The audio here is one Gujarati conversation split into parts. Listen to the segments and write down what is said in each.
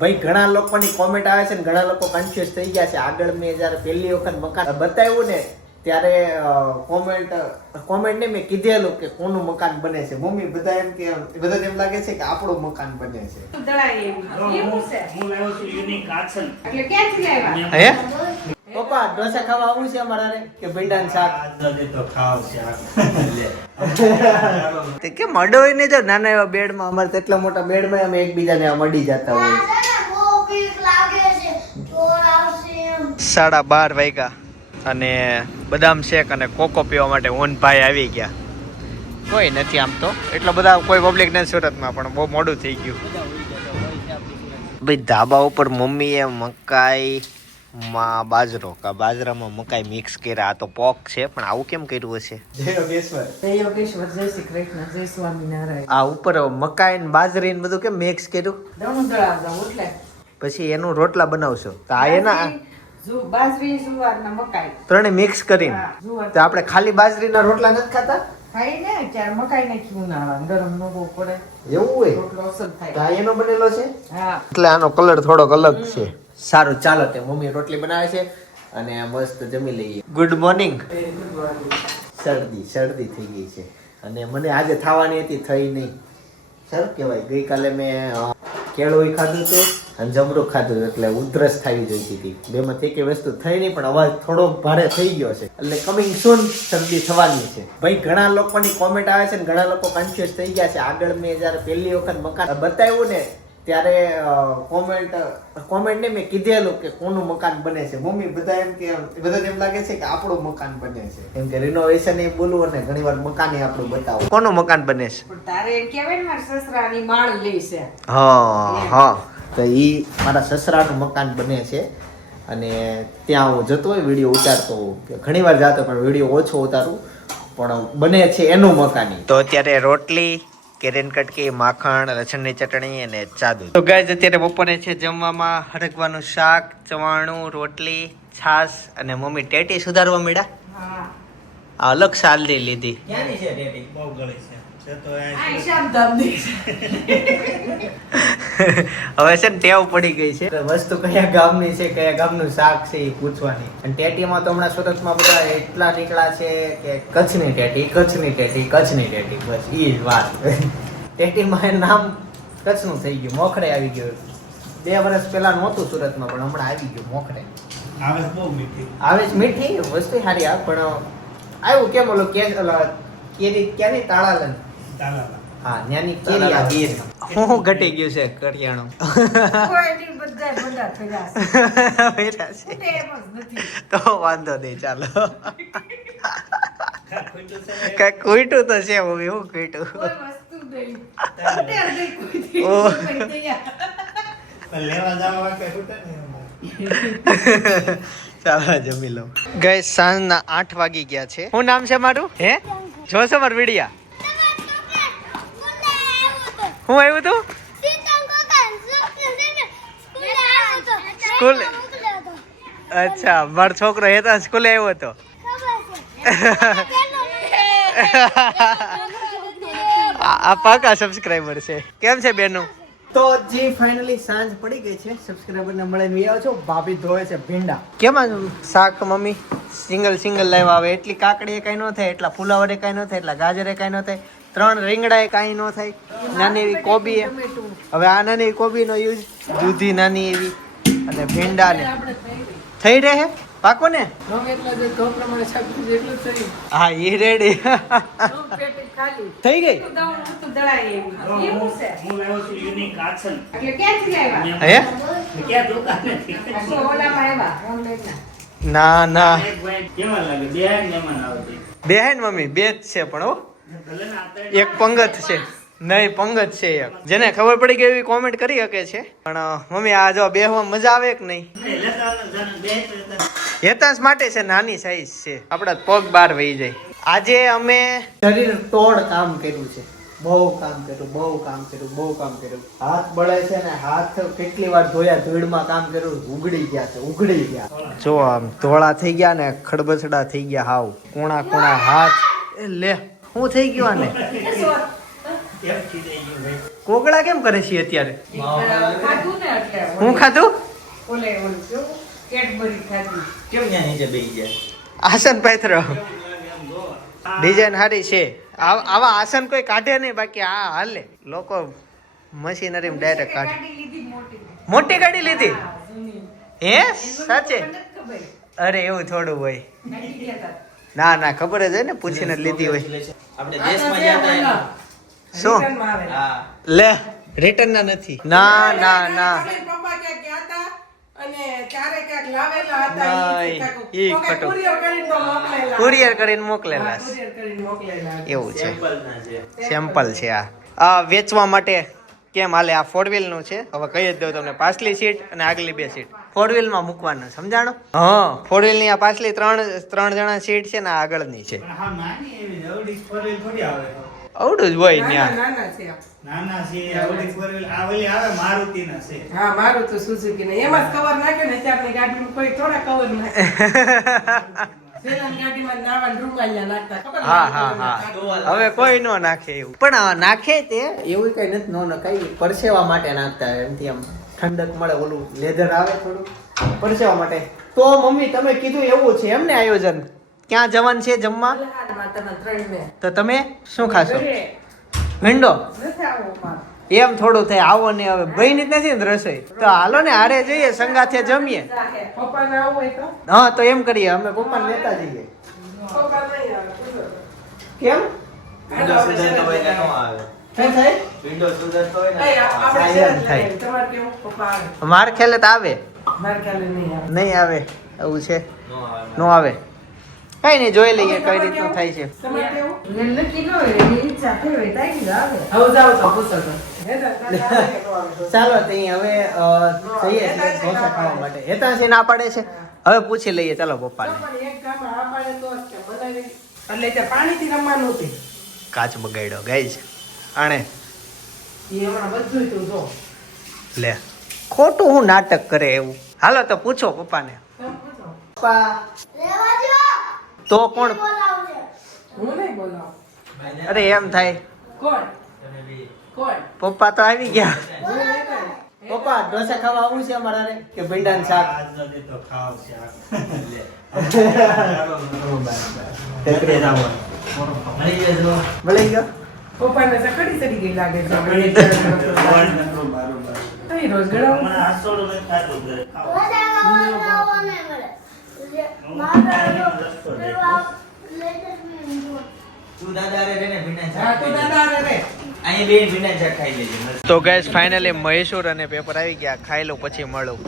ભાઈ ઘણા લોકોની કોમેન્ટ આવે છે ને ઘણા લોકો કન્ફ્યુઝ થઈ ગયા છે. આગળ મેં જ્યારે પહેલી વખત મકાન બતાવ્યું ને ત્યારે કોમેન્ટ ને મેં કીધેલું કે કોનું મકાન બને છે. મમ્મી બધા એમ લાગે છે કે આપણું મકાન બને છે. પપ્પા ઢોસા ખાવા આવું છે અમારે કે ભીંડાનું શાક તે કેમ અડોય ને જો નાના એવા બેડમાં અમારે તેટલા મોટા બેડમાં અમે એકબીજાને મળી જતા હોય. 12:30 વાગ્યા અને બદામ શેક અને કોકો પીવા માટે ઓનભાઈ આવી ગયા. કોઈ નથી આમ તો એટલા બધા કોઈ પબ્લિક નથી સુરતમાં, પણ બહુ મોડું થઈ ગયું. ભાઈ ધાબા ઉપર મમ્મીએ મકાઈ માં બાજરામાં મકાઈ મિક્સ કર્યા. આ તો પોક છે, પણ આવું કેમ કર્યું હશે? જય યોગેશ્વર, જય શ્રી કૃષ્ણ, જય સ્વામિનારાયણ. આ ઉપર મકાઈ ને બાજરી ને બધું કેમ મિક્સ કર્યું? પછી એનું રોટલા બનાવશો તો આ એના બાજરી જુવાર ને મકાઈ ત્રણે મિક્સ કરીને. તો આપણે ખાલી બાજરીના રોટલા નથી ખાતા? ખાઈ ને ચાર મકાઈ નાખી ઉનાળા ગરમ ન બહુ પડે એવું હોય રોટલો અસર થાય. આ એનો બનેલો છે. હા, એટલે આનો કલર થોડોક અલગ છે. સારું ચાલો, તે મમ્મી રોટલી બનાવે છે અને મસ્ત જમી લઈએ. Good morning. શરદી થઈ ગઈ છે અને મને આજે થવાની હતી, થઈ નહીં. સારું કહેવાય. ગઈકાલે મેં કેળું ખાધું હતું અને જમરૂખ ખાધું એટલે ઉધરસ થવી જોઈતી હતી. બેમાંથી એક વસ્તુ થઈ નહીં, પણ અવાજ થોડો ભારે થઈ ગયો છે એટલે કમિંગ સૂન શરદી થવાની છે. ભાઈ ઘણા લોકોની કોમેન્ટ આવે છે ને ઘણા લોકો કન્ફ્યુઝ થઈ ગયા છે. આગળ મેં જ્યારે પહેલી વખત મકાન બતાવ્યું ને ત્યારે કોમેન્ટ ને મેં કીધેલું કે કોનું મકાન બને છે. મમ્મી બધા એમ લાગે છે કે આપણું મકાન બને છે. કેમ કે રિનોવેશન એ બોલવું અને ઘણી વાર મકાન એ આપણું બતાવો. કોનું મકાન બને છે? તારે એમ કહેવાય ને મારા સસરાની માળ લે છે. હા, તો ઈ મારા સસરાનું મકાન બને છે અને ત્યાં હું જતો હોય વિડીયો ઉતારતો હોઉં. ઘણી વાર જતો પણ વિડીયો ઓછો ઉતારું, પણ બને છે એનું મકાન. તો અત્યારે રોટલી, કેરેન કટકી, માખણ, લસણની ચટણી અને ચાદુ. તો ગાઈઝ અત્યારે બપોરે છે જમવામાં હરગવાનું શાક, ચવાણું, રોટલી, છાશ અને મમ્મી ટેટી સુધારવા મળ્યા. હા, અલગ સાલરી લીધી. ક્યાંની છે ટેટી? બહુ ગળી છે. હવે છે ને ટેવ પડી ગઈ છે વસ્તુ કયા ગામની છે કયા ગામનું શાક છે એ પૂછવાની. અને ટેટીમાં તો હમણાં સુરતમાં બધા એટલા નીકળ્યા છે કે કચ્છની ટેટી, બસ ઈ જ વાત. ટેટીમાં નામ કચ્છનું થઈ ગયું, મોખરે આવી ગયું. 2 વર્ષ પહેલા નહોતું સુરતમાં, પણ હમણાં આવી ગયું મોખરે. આવે મીઠી વસ્તુ સારી આવે, પણ આવ્યું કેમ ઓલો કેરી ક્યાંની તાળાલન. હા, ન્યાની કેરી આ ગીર. હું ઘટી ગયું છે કરિયાણું. તો વાંધો નહીં, ચાલો. કઈ કુઈટું તો છે મમ્મી, હું કુઈટું. ચાલો જમી લો. ગાઈસ સાંજના 8 વાગી ગયા છે. શું નામ છે મારું? હે જોશો મારું વિડિયા? હું આવ્યું તું સ્કૂલ? અચ્છા, મારો છોકરો હેતા સ્કૂલે આવ્યો હતો. આ પાકા સબસ્ક્રાઇબર છે. કેમ છે બેનું? તો જી ફાઇનલી સાંજ પડી ગઈ છે. સબસ્ક્રાઇબર ને મળીને આવ્યો છો. ભાભી ધોવે છે ભીંડા. કેમ શાક મમ્મી સિંગલ લાવ્યા? આવે એટલી કાકડી કઈ ન થાય, એટલા ફુલાવરે કઈ ન થાય, એટલા ગાજરે કઈ ન થાય, 3 રીંગણા કઈ ન થાય, નાની એવી કોબી. હવે આ નાની એવી કોબી નો યુઝ, દૂધી નાની એવી અને ભીંડા ને થઈ રહે પાકો ને. હા, એ રેડી થઈ ગઈ. ના બેન મમ્મી બે જ છે, પણ એક પંગત છે. નહીં, પંગત છે એક. જેને ખબર પડી ગઈ એવી કોમેન્ટ કરી શકે છે. પણ મમ્મી આ જો બેહવામાં મજા આવે કે નહીં? હેતાંશ માટે છે, નાની સાઈઝ છે, આપડા પગ બહાર વહી જાય. આજે અમે શરીર તોડ કામ કર્યું છે. બહુ કામ કર્યું. હાથ બળે છે ને, હાથ કેટલી વાર ધોયા, ધૂળમાં કામ કર્યું, ઉગડી ગયા. જો આમ ધોળા થઈ ગયા ને, ખડબસડા થઈ ગયા, હાવ કોણા હાથ. લે, શું થઈ ગયું આને? કોગળા કેમ કરે છે અત્યારે? ખાધું ને એટલે હું ખાધું? ઓલે ઓલું કેવું કેડબરી ખાધી. કેમ ત્યાં નીચે બેસી જાય? આસન પાથરો. ડિઝાઇન સારી છે. આવા આસન કોઈ કાઢે નહીં, બાકી આ હાલે. લોકો મશીનરી ડાયરેક્ટ કાઢે. ગાડી લીધી મોટી. મોટી ગાડી લીધી? હા, જૂની. હે સાચે? મને નથી ખબર. અરે એવું થોડું હોય. ગાડી ગયા તા. ના ના, ખબર જ હોય ને, પૂછીને જ લીધી હોય. આપણે આ તો દેશમાં છે ગયા હતા ઓલા. શું? રિટર્નમાં આવે. હા લે રિટર્ન ના નથી. ના ના ના પપ્પા ક્યાંક ગયા હતા અને ક્યારે ક્યાંક લાવેલા હતા. નહીં, ઈ ખોટું. કુરિયર કરીને તો મોકલેલા. કુરિયર કરીને મોકલેલા હા, courier કરીને મોકલેલા. એવું છે. સેમ્પલના છે. સેમ્પલ છે આ વેચવા માટે કેમ હાલે? આ 4 વ્હીલ નું છે. હવે કહી જ દઉં તમને, પાછલી સીટ અને આગલી 2 સીટ 4 વ્હીલ માં મૂકવાનું, સમજાણો? હા, 4 વ્હીલ ની આ પાછલી ત્રણ જણા સીટ છે ને આગળની છે. પણ હા નાની એવી જવડી ફોરવ્હીલ થોડી આવે. આવડું જ હોય નાના ત્યાં. નાના છે આ. નાના છે જવડી ફોરવ્હીલ આ ઓલી આવે મારુતિના છે. હા, મારું તો સુઝુકી ને એમાં જ કવર નાખ્યો ને અત્યારની ગાડીમાં કોઈ થોડા કવર નાખે. પેલાની ગાડીમાં નાવા રૂમાલિયા નાખતા ખબર ને? હા હા હા, હવે કોઈ નો નાખે એવું. પણ આ નાખે તે એવું કઈ નથી, નો નખાય. પરસેવા માટે નાખતા એમથી આમ ઠંડક મળે. ઓલું લેધર આવે થોડું પરસેવા માટે. તો મમ્મી તમે કીધું એવું છે એમને આયોજન? ક્યાં જવાનું છે જમવા? હાલમાં તમે ત્રણને. તો તમે શું ખાશો? ઘરે વિન્ડો નથી આવો માર. એમ થોડું થાય, આવો ને હવે બની જ નથી ને રસોઈ. તો હાલો ને હારે જઈએ, સંગાથે જમીએ. પપ્પાને આવું હોય તો? હા તો એમ કરીએ, અમે પપ્પાને લેતા જઈએ. પપ્પા નહીં આવે, પૂછો. કેમ? વિન્ડો સુધરતો હોય ને નો આવે. શું થાય? વિન્ડો સુધરતો હોય ને નહીં, નો આવે. આપણે હા, એમ શરત થાય. લઈએ. તમારે કેવું? પપ્પા આવે. માર ખેલે તો આવે, મારે ખ્યાલે નહીં આવે. નહીં આવે એવું છે, નો આવે. નો આવે. કઈ નહીં, જોઈ લઈએ કઈ રીતનું થાય છે. તમારે કેવું? નક્કી ન હોય એની ઈચ્છા થઈ હોય તાઈ જ આવે. હવે જાઓ તો પૂછો તો. હે ને, તારે આવે કે ન આવે? ચાલો તઈ હવે જઈએ છીએ ઢોસા ખાવા માટે. હેતાંશી ના પાડે છે, હવે પૂછી લઈએ. ચાલો પપ્પાને. પણ એક ગામમાં આ પાડે તો જ કે બનાવી. એટલે ત્યાં પાણીથી રમવાનું હતું. કાચ બગાડ્યો ગાઈઝ આણે. એ હમણાં બધું તું જો. લે ખોટું હું નાટક કરે એવું. હાલો તો પૂછો પપ્પાને. તમે પૂછો. પપ્પા તો કોણ? હું નહીં બોલાવું. અરે એમ થાય, કોણ? તમે બી. કોણ? પપ્પા તો આવી ગયા. હું નહીં કહું. પપ્પા ઢોસા ખાવા આવું છે અમારે કે ભીંડાનું શાક? આજનો દી તો ખાવ શાક. ટેકરી ના મળી જજો. મળી ગયો. પપ્પાને સકડી ચડી ગઈ લાગે છે. ગોળ નકરો બારોબાર. તઈ રોજ ગળામાં. હમણાં આસોડું નથી ખાધું ઘરે. ખાવ. તું દાદા રે ને ભીંડા હા, શાક તો ખાઈ દાદા આવે રે. લેજે. અહીં બે ભીંડા શાક ખાઈ લેજે. તો ગેસ ફાઇનલી મહેશ્વર અને પેપર આવી ગયા. ખાઈ લઉં પછી મળું.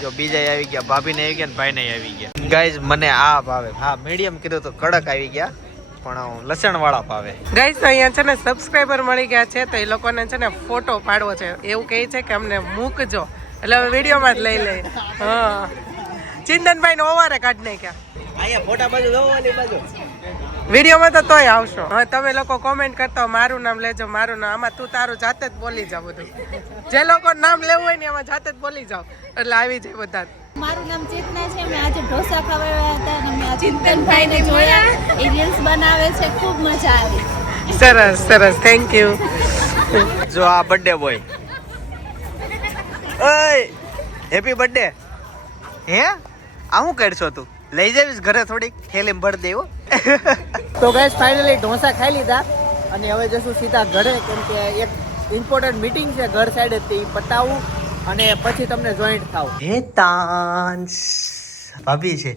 જો બીજા આવી ગયા, ભાભીને આવી ગયા ને ભાઈને આવી ગયા. ગાઈઝ મને આ ભાવે. હા મીડિયમ કીધું તો કડક આવી ગયા, પણ લસણ વાળા ભાવે. ગાઈસ અહીંયા છે ને સબસ્ક્રાઇબર મળી ગયા છે, તો એ લોકોને છે ને ફોટો પાડવો છે. એવું કહે છે કે અમને મૂકજો, એટલે હવે વિડીયોમાં જ લઈ લઈ. હા, ચિંતનભાઈ ને ઓવારે કાઢ નાખ્યા. અહીંયા ફોટા બાજુ જોવાની બાજુ. વિડીયોમાં તો તોય આવશો. હા, તમે લોકો કોમેન્ટ કરતા હો, મારું નામ લેજો, મારું નામ. આમાં તું તારું જાતે જ બોલી જાવ બધું. જે લોકો નામ લેવું હોય ને એમાં જાતે જ બોલી જાવ, એટલે આવી જાય બધા. મારું નામ ચેતના છે. મેં આજે ઢોસા ખવડાવ્યા હતા અને મેં ચિંતનભાઈને જોયા. એ રીલ્સ બનાવે છે, ખૂબ મજા આવી. સરસ સરસ, થેન્ક યુ. જો આ બર્થડે બોય. ઓય હેપી બર્થડે. હે આ શું કરશો તું? લઈ જાવીશ ઘરે થોડીક થેલીમાં ભરી દેવો. તો ગાઈસ ફાઇનલી ઢોસા ખાઈ લીધા અને હવે જશું સીધા ઘરે, કેમ કે એક ઇમ્પોર્ટન્ટ મીટિંગ છે ઘર સાઈડે, તે પતાવું અને પછી તમને જોઈન્ટ થાવ. હે તાંસ ભાભી છે.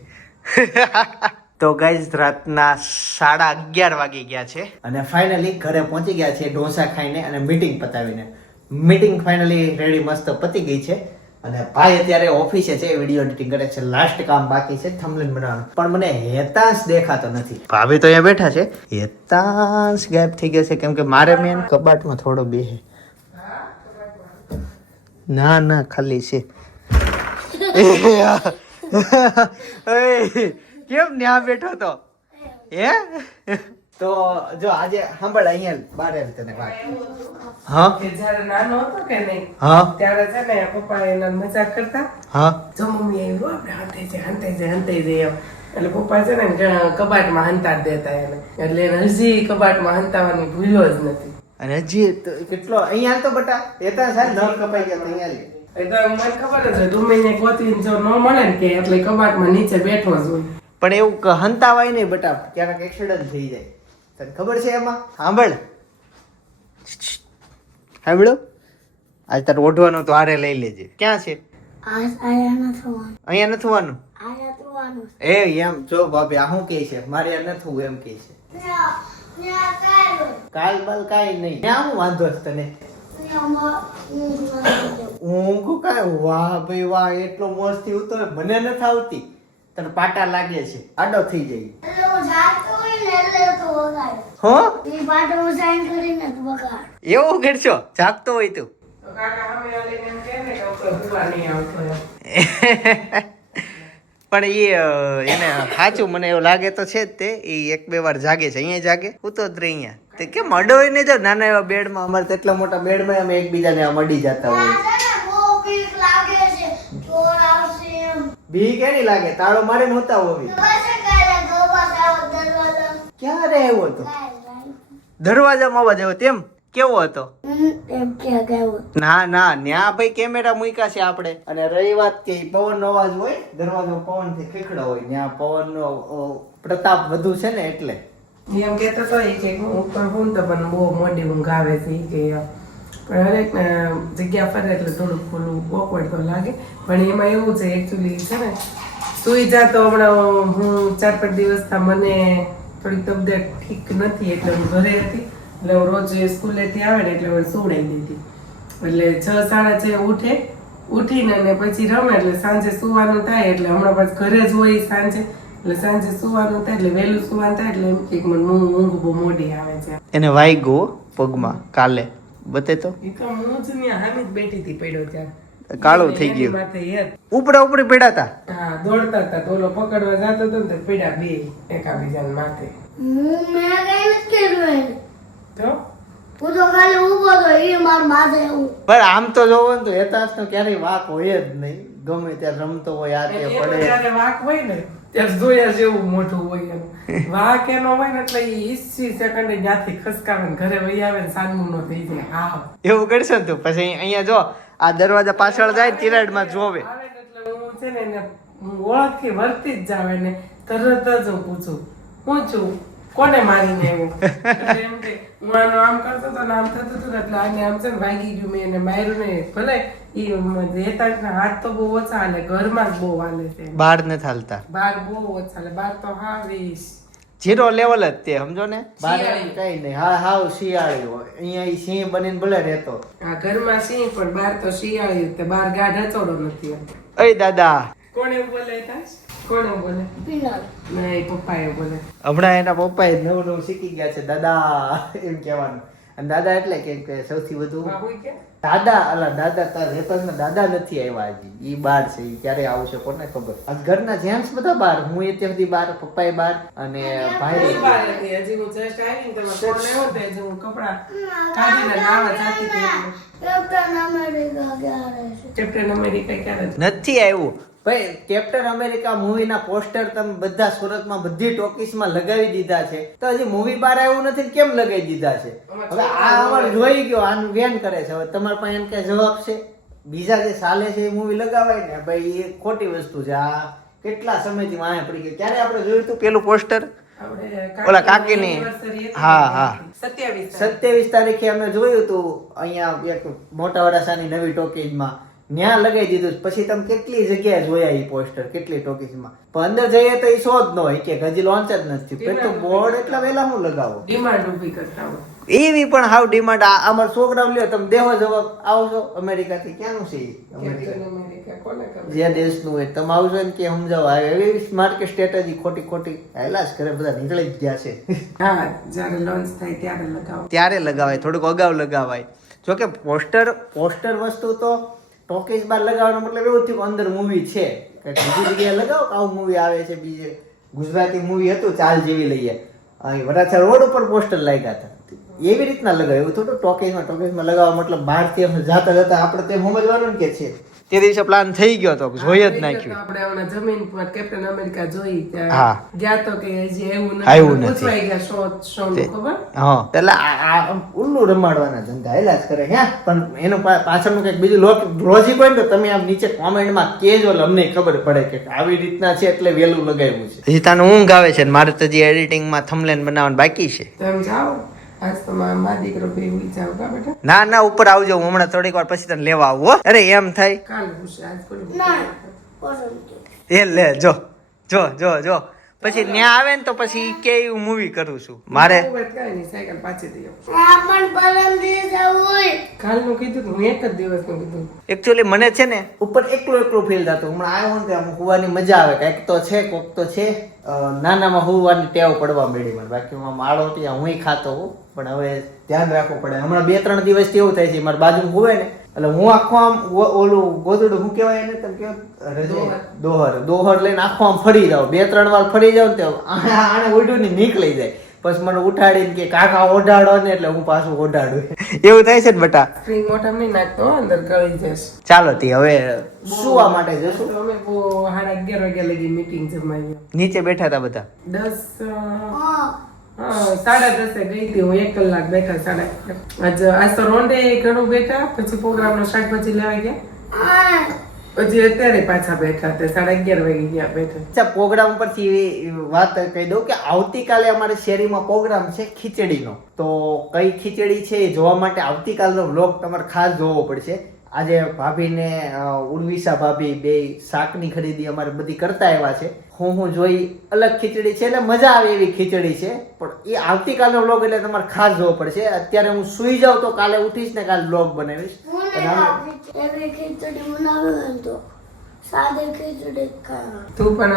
તો ગાઈઝ રાતના 11:30 વાગી ગયા છે અને ફાઇનલી ઘરે પહોંચી ગયા છે ઢોસા ખાઈને અને મીટિંગ પતાવીને. મીટિંગ ફાઇનલી રેડી મસ્ત પતી ગઈ છે અને ભાઈ અત્યારે ઓફિસે છે, વિડીયો એડિટિંગ કરે છે. લાસ્ટ કામ બાકી છે થંબનેલ બનાવવાનું, પણ મને હેતાંશ દેખાતો નથી. ભાભી તો અહીંયા બેઠા છે. હેતાંશ ગાયબ થઈ ગયો છે, કેમ કે મારે મેન કબાટમાં થોડો બેહે. ના ના ખાલી છે. કેમ ન્યા બેઠો તો? હે તો જો આજે સાંભળ અહીંયા બારે તને વાત. હા કે જ્યારે નાનો હતો કે નહીં, હા ત્યારે છે ને પપ્પા એના મજાક કરતા. હા જો મમ્મી આવ્યું આપણે હંતાઈ જાય એમ. એટલે પપ્પા છે ને કબાટમાં હંતાડ દેતા એને, એટલે એને હજી કબાટમાં હંતાવાની ભૂલ્યો જ નથી. અને હજી તો કેટલો અહીંયા તો બટા એ તો સાહેબ નળ કપાઈ ગયા તો અહીંયા લે. એ તો મને ખબર જ છે ડુમીને ગોતીને જો ન મળે ને કે એટલે કબાટમાં નીચે બેઠો જ હોય. પણ એવું હંતાવાય નહીં બટા, ક્યારેક એક્સિડન્ટ થઈ જાય. તને ખબર છે એમાં? સાંભળ સાંભળો, આજ તારે ઓઢવાનો તો હારે લઈ લેજે. ક્યાં છે? અહીંયા નથી હોવાનું. એ એમ જો બાપી આ શું કહે છે, મારે આ નથી હોવું એમ કહે છે. કાલ બાલ કાંઈ નહીં. ત્યાં હું વાંધો છે તને? ઊંઘ કાંઈ? વાહ ભાઈ વાહ, એટલો મોજથી ઉતરે. મને નથી આવતી. તને પાટા લાગે છે, આડો થઈ જાય. હો એવું કરશો જાગતો હોય તું? તો કાકા સામે આવીને એમ કહે ને કે ઉપર હુવા નહીં આવતો એમ. પણ એને સાચું મને એવું લાગે તો છે જ તે. એ એક બે વાર જાગે છે. અહીંયા જાગે ઉતો જ રહે અહીંયા. તે કેમ અડો હોય ને? જો નાના એવા બેડમાં, અમારે તો એટલા મોટા બેડમાં અમે એકબીજાને આમ અડી જતા હોય. બીક એની લાગે, તાળો મારે નહોતા હોવી. ક્યારે આવ્યો હતો? દરવાજામાં અવાજ આવ્યો તેમ? કેવો હતો? ના ના, ન્યા ભાઈ કેમેરા મૂક્યા છે આપણે. અને રહી વાત કે પવનનો અવાજ હોય, દરવાજો પવનથી ખીખડો હોય, ન્યા પવનનો પ્રતાપ વધુ છે ને એટલે. એમ કહેતો હતો એ કે હું ઉપર હું તો પણ બહુ મોડી ઊંઘ આવે છે ઈ કે પણ હરેક જગ્યા ફરે એટલે થોડુંક ખોલું ઓકવર્ડ તો લાગે. પણ એમાં એવું છે એકચ્યુઅલી છે ને સુઈ જાતો હમણાં હું 4-5 દિવસથી મને થોડીક તબિયત ઠીક નથી એટલે હું ઘરે હતી. એટલે હું રોજ સ્કૂલેથી આવે ને એટલે હું સુવડાવી દીધી. એટલે 6-6:30 ઉઠીને અને પછી રમે એટલે સાંજે સુવાનું થાય. એટલે હમણાં પાછું ઘરે જ હોય સાંજે, એટલે સાંજે સુવાનું થાય એટલે વહેલું સુવાનું થાય એટલે એમ કે મને ઊંઘ બહુ મોડી આવે છે. એને વાગ્યો પગમાં કાલે, બતે તો એ તો હું જ ત્યાં હામી જ બેઠી હતી પડ્યો ત્યારે. કાળું થઈ ગયું. માથે હેત. ઉપડા ઉપડી પડ્યા હતા. હા દોડતા હતા તો ઓલો પકડવા જતો હતો ને તો પડ્યા બે એકાબીજાને માથે. તો પણ આમ તો જોવો ને તો હેતાશ નો ક્યારેય વાક હોય જ નહીં. ગમે ત્યારે રમતો હોય આ તે એનો પડે. જ્યારે વાંક હોય ને ત્યારે જોયા જેવું મોટું હોય એનું. વાંક એનો હોય ને એટલે એ 20 સેકન્ડે ત્યાંથી ખસકાવે ને ઘરે વહી આવે ને સાનમું નો થઈ જાય. હા એવું કરશે ને તું પછી અહીંયા જો આ દરવાજા પાછળ જાય તિરાડમાં જોવે. આવે ને એટલે હું છે ને એને ઓળખથી વર્તી જ જાવ ને તરત જ હું પૂછું હું છું કોને મારીને આવ્યો. એટલે એમ કે હું આનું આમ કરતો હતો ને આમ થતું હતું ને એટલે આને આમ છે ને વાગી ગયું મેં એને માર્યું નહીં. ભલે ઈ હેતાશના હાથ તો બહુ ઓછા હાલે, ઘરમાં જ બહુ હાલે છે. બહાર નથી હાલતા. બાર બહુ ઓછા હાલે, બાર તો હા 20 જીરો લેવલ જ તે સમજો ને. બહાર શિયાળી. કઈ નહીં. હા હાવ શિયાળી હોય. અહીંયા ઈ સિંહ બનીને ભલે રહેતો. આ ઘરમાં સિંહ પણ બાર તો શિયાળી તે બાર ગાઢ હચોડો નથી. અય દાદા, કોણ એવું બોલે હેતાશ? કોણ એવું બોલે? નહીં પપ્પા એવું બોલે. હમણાં એના પપ્પાએ નવું શીખી ગયા છે દાદા એમ કહેવાનું. અને દાદા એટલે કેમ કે સૌથી વધુ બાબુ કે દાદા તાર હેતાશના દાદા નથી આવ્યા હજી. ઈ બાર છે. ઈ ક્યારે આવશે કોને ખબર. આ ઘરના જેન્ટ્સ બધા બાર, હું અત્યાર સુધી બાર, પપ્પાએ બાર અને ભાઈ કોઈ બાર હતી. હજી હું જસ્ટ આવી ને તમે ફોન લેવો તો હજી હું કપડાં કાઢીને નાવા જાતી હતી એટલે. કેપ્ટન અમેરિકા ક્યારે છે? નથી આવ્યું ભાઈ. કેપ્ટન અમેરિકા મૂવીના પોસ્ટર તમે બધા સુરતમાં બધી ટોકીસમાં લગાવી દીધા છે, તો હજી મૂવી બહાર આવ્યું નથી ને કેમ લગાવી દીધા છે? હવે આ અમારે જોઈ ગયો, આનું વેન કરે છે. હવે તમારે પાસે એમ કે જવાબ છે? બીજા જે ચાલે છે એ મૂવી લગાવાય ને ભાઈ, એ ખોટી વસ્તુ છે. આ કેટલા સમયથી વાંહે પડી ગઈ. ક્યારે આપણે જોયું હતું પેલું પોસ્ટર? ઓલા કાકીની. હા હા 27 તારીખે અમે જોયું હતું અહીંયા એક મોટા વડાસાની નવી ટોકીજમાં. ન્યા લગાવી દીધું. પછી તમે કેટલી જગ્યાએ જોયા એ પોસ્ટર, કેટલી ટોકીજમાં. પણ અંદર જઈએ તો એ શો જ ન હોય કે હજી લોન્ચ જ નથી. પેલું બોર્ડ એટલા વહેલા હું લગાવો? ડિમાન્ડ ઊભી કરતા હોય. એવી પણ હાવ ડિમાન્ડ. અમારા છોકરા લ્યો તમે દેવો જવાબ આવશો અમેરિકાથી. ક્યાંનું છે અમેરિકા? કેપ્ટન અમેરિકા કોને ખબર? જે દેશનું હોય તમે આવશો ને કે સમજાવો. એવી માર્કેટ સ્ટ્રેટેજી ખોટી હેલા જ કરે. બધા નીકળી જ ગયા છે. હા જ્યારે લોન્ચ થાય ત્યારે લગાવો. ત્યારે લગાવાય, થોડુંક અગાઉ લગાવાય. જોકે પોસ્ટર વસ્તુ તો ટોકીજ બાર લગાવવાનો મતલબ એવું થયું કે અંદર મૂવી છે. બીજી જગ્યાએ લગાવો કે આવું મૂવી આવે છે. બીજે ગુજરાતી મૂવી હતું ચાલ જેવી લઈએ, વરાછા રોડ ઉપર પોસ્ટર લાગ્યા હતા. એવી રીતના લગાવ્યું. એવું થોડું ટોકીજમાં લગાવવા મતલબ બહારથી જાતા આપણે તેમ સમજવાનું ને કે છે તે દિવસે પ્લાન થઈ ગયો તો જોઈ જ નાખ્યું. આપણે હમણાં જમીન પર કેપ્ટન અમેરિકા જોઈ ત્યાં હા. ગયા તો કે હજી એવું આવ્યું નથી. પૂછવાઈ ગયા શો નું ખબર હા એટલે આ ઉલ્લુ રમાડવાના ધંધા હેલા જ કરે હે. પણ એનું પાછળનું કંઈક બીજું લોજિક હોય ને તો તમે આમ નીચે કોમેન્ટમાં કહેજો એટલે અમને ખબર પડે કે આવી રીતના છે એટલે વેલું લગાવ્યું છે. હજી તાનું ઊંઘ આવે છે ને મારે તો હજી એડિટિંગમાં થંબનેલ બનાવવાનું બાકી છે. તમે જાઓ આજ તો મા દીકરો બે જાવ કા બેટા ના ના ઉપર આવજો હું હમણાં થોડીક વાર પછી તને લેવા આવું હો. અરે એમ થાય કાલ પૂછે આજ એ લે જો જો જો જો પછી ન્યા આવે ને તો પછી કે હું મૂવી કરું છું મારે કઈ નહીં સાયકલ પાછી દઈ કાલનું કીધું હું એક જ દિવસનું કીધું એકચ્યુઅલી મને છે ને ઉપર એકલું ફીલ થતું. હમણાં આવ્યો ને ત્યાં હોવાની મજા આવે. કંઈક તો છે કોક તો છે. નાનામાં હોવાની ટેવ પડવા મળી મને. બાકી હું માળો ત્યાં હું ખાતો હોઉં પણ હવે ધ્યાન રાખવું પડે. હમણાં 2-3 દિવસથી એવું થાય છે મારી બાજુ હોવે ને એટલે હું આખો આમ ઓલું ગોદડું શું કહેવાય એને તમે કેવો દોહર લઈને આખો આમ ફરી જાવ. 2-3 વાર ફરી જાવ ને આને ઓઢું ને નીકળી જાય. પછી મને ઉઠાડીને કે કાકા ઓઢાડો ને એટલે હું પાછું ઓઢાડું. એવું થાય છે ને બટા. સ્પ્રિંગ વોટર નહીં નાખતો અંદર ગળી જશે. ચાલો તી હવે સુવા માટે જશું. અમે 11:30 વાગ્યા લગી મીટિંગ છે મારી. નીચે બેઠા હતા બધા. 10:30 ગઈ હતી હું 1 કલાક બેઠા. આજ તો રોંડે ઘણું બેઠા પછી પ્રોગ્રામ નો શાકભાજી લેવા ગયા પછી અત્યારે પાછા બેઠા તે 11:30 વાગી ગયા બેઠા. અચ્છા પ્રોગ્રામ પરથી વાત કહી દઉં કે આવતીકાલે અમારે શેરીમાં પ્રોગ્રામ છે ખીચડીનો. તો કઈ ખીચડી છે એ જોવા માટે આવતીકાલનો વ્લોગ તમારે ખાસ જોવો પડશે. આજે ભાભીને ઉર્વિશા ભાભી બે શાકની ખરીદી અમારે બધી કરતા આવ્યા છે. હું જોઈ અલગ ખીચડી છે એટલે મજા આવે એવી ખીચડી છે. પણ એ આવતીકાલનો વ્લોગ એટલે તમારે ખાસ જોવો પડશે. અત્યારે હું સુઈ જાઉં તો કાલે ઉઠીશ ને કાલે વ્લોગ બનાવીશ. તું પણ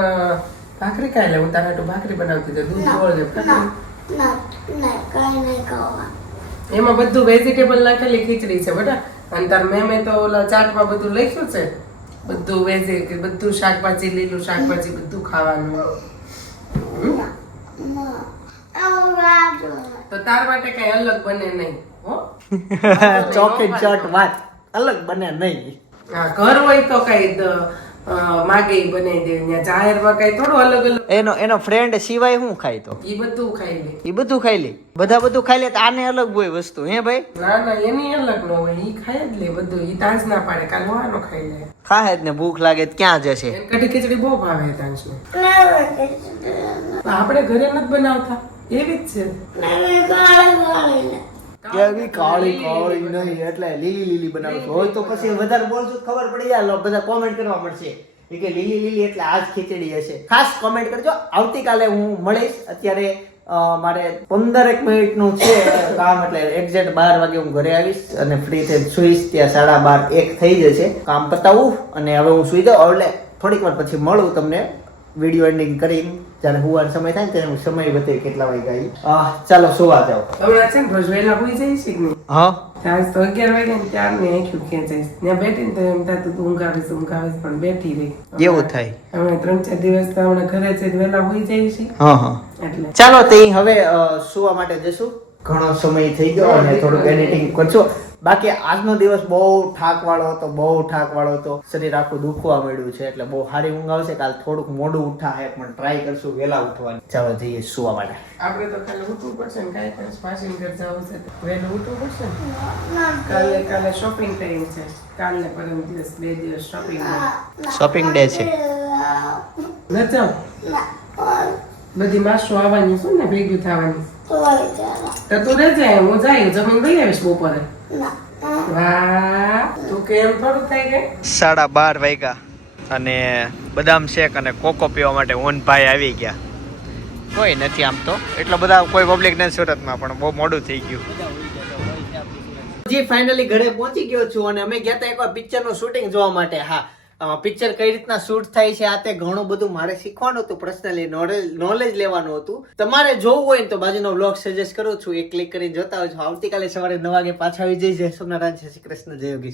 ભાખરી ખાઈ લે. હું તારા હાટુ ભાખરી બનાવતી હતી. દૂધ બોળ એમાં બધું વેજીટેબલ નાખેલી ખીચડી છે બેટા. અને તાર મેમે તો ઓલા ચાટમાં બધું લખ્યું છે બધું બધું શાકભાજી લીલું શાકભાજી બધું ખાવાનું. તો તાર માટે કઈ અલગ બને નહીં હો. ચોકે ચટ વાત અલગ બને નહીં. હા ઘર હોય તો કઈ માગે બનાવી દે. ત્યાં જાહેરમાં કઈ થોડું અલગ અલગ. એનો ફ્રેન્ડ સિવાય શું ખાય તો એ બધું ખાઈ લે. એ બધું ખાઈ લે. બધું ખાઈ લે તો આને અલગ હોય વસ્તુ હે ભાઈ. ના ના એની અલગ ન હોય. ઈ ખાય જ લે બધું. ઈ તાંજ ના પાડે કાલ વાનો ખાઈ લે. ખાય જ ને ભૂખ લાગે તો ક્યાં જશે. એને કઢી ખીચડી બહુ ભાવે તાંજને. આપણે ઘરે નથી બનાવતા એવી જ છે. કેવી કાળી નહીં એટલે લીલી બનાવતો હોય તો પછી વધારે બોલશું ખબર પડી જાય. બધા કોમેન્ટ કરવા મળશે કે લીલી એટલે આ જ ખીચડી હશે. ખાસ કોમેન્ટ કરજો. આવતીકાલે હું મળીશ. અત્યારે મારે 15 મિનિટનું છે કામ એટલે એક્ઝેક્ટ 12 વાગે હું ઘરે આવીશ અને ફ્રી થઈને સુઈશ. ત્યાં 12:30 1 થઈ જશે કામ પતાવું અને હવે હું સુઈ જાઉં. એટલે થોડીક વાર પછી મળું તમને વિડીયો એન્ડિંગ કરીને. જ્યારે હુવાનો સમય થાય ને ત્યારે હું સમય બતાવી કેટલા વાગ્યા. ચાલો સુવા જાઓ. હમણાં છે ને રોજ વહેલા હોઈ જાય છે કે નહીં? હા આજ તો 11 વાગ્યા ને ત્યારની આંખ્યું ખેંચાઈશ. ત્યાં બેઠી ને તો એમ થતું તું ઊંઘ આવે પણ બેઠી રહી. એવું થાય. હમણાં 3-4 દિવસ તો હમણાં ઘરે છે વહેલા હોઈ જાય છે હા એટલે ચાલો તે હવે સુવા માટે જશું. ઘણો સમય થઈ ગયો અને થોડુંક એડિટિંગ કરશો. બાકી આજનો દિવસ બહુ થાકવાળો હતો. શરીર આખું દુખવા મળ્યું છે એટલે બહુ સારી ઊંઘ આવશે. કાલ થોડુંક મોડું ઉઠાય પણ ટ્રાય કરશું વહેલા ઉઠવાની. ચાલો જઈએ સુવા માટે. આપણે તો કાલે ઉઠવું પડશે ને કાંઈ પણ પાસિંગ ઘર જવું છે તો વહેલું ઉઠવું પડશે ને. કાલે શોપિંગ ટાઈમ છે. કાલને પરમ દિવસ 2 દિવસ શોપિંગ ડે છે. ન જાવ બધી માસ્ટરો આવવાની છે ને ભેગું થવાની. તો તું રહેજે હું જાય જમીન લઈ આવીશ બપોરે. વાહ તું કેમ થોડું થઈ ગઈ. 12:30 વાગ્યા અને બદામ શેક અને કોકો પીવા માટે ઓનભાઈ આવી ગયા. કોઈ નથી આમ તો એટલા બધા કોઈ પબ્લિક નથી સુરતમાં પણ બહુ મોડું થઈ ગયું. જી ફાઇનલી ઘરે પહોંચી ગયો છું અને અમે ગયા હતા એકવાર પિક્ચરનું શૂટિંગ જોવા માટે. હા પિક્ચર કઈ રીતના શૂટ થાય છે આ તે ઘણું બધું મારે શીખવાનું હતું. પર્સનલી નોલેજ લેવાનું હતું. તમારે જોવું હોય ને તો બાજુનો વ્લોગ સજેસ્ટ કરું છું. એક ક્લિક કરીને જોતા હોય છો. આવતીકાલે સવારે 9 વાગે પાછા આવી જઈ જય સોમનાથ. જય શ્રી કૃષ્ણ. જય યોગીશ.